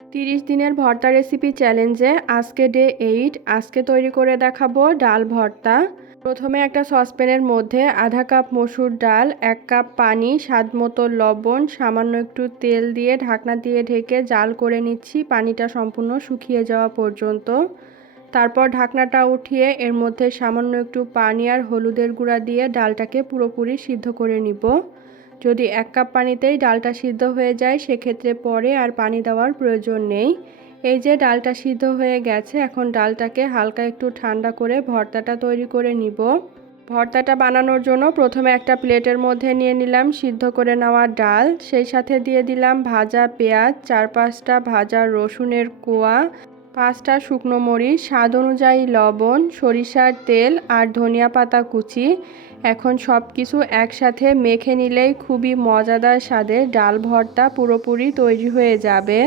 30 দিনের ভর্তা রেসিপি চ্যালেঞ্জে আজকে ডে 8। আজকে তৈরি করে দেখাবো ডাল ভর্তা। প্রথমে একটা সসপ্যানের মধ্যে আধা কাপ মসুর ডাল, 1 কাপ পানি, স্বাদ মতো লবণ, সামান্য একটু তেল দিয়ে ঢাকনা দিয়ে ঢেকে জাল করে নিচ্ছি পানিটা সম্পূর্ণ শুকিয়ে যাওয়া পর্যন্ত। তারপর ঢাকনাটা উঠিয়ে এর মধ্যে সামান্য একটু পানি আর হলুদের গুঁড়া দিয়ে ডালটাকে পুরোপুরি সিদ্ধ করে নিব। যদি 1 কাপ পানিতেই ডালটা সিদ্ধ হয়ে যায় সেক্ষেত্রে পরে আর পানি দেওয়ার প্রয়োজন নেই। এই যে ডালটা সিদ্ধ হয়ে গেছে, এখন ডালটাকে হালকা একটু ঠান্ডা করে ভর্তাটা তৈরি করে নিব। ভর্তাটা বানানোর জন্য প্রথমে একটা প্লেটের মধ্যে নিয়ে নিলাম সিদ্ধ করে নেওয়া ডাল, সেই সাথে দিয়ে দিলাম ভাজা পেঁয়াজ, 4-5টা ভাজা রসুনের কোয়া, 5টা শুকনো মরিচ, স্বাদ অনুযায়ী লবণ, সরিষার তেল আর ধনিয়া পাতা কুচি। এখন সব কিছু একসাথে মেখে নিলেই খুবই মজাদার স্বাদের ডাল ভর্তা পুরোপুরি তৈরি হয়ে যাবে।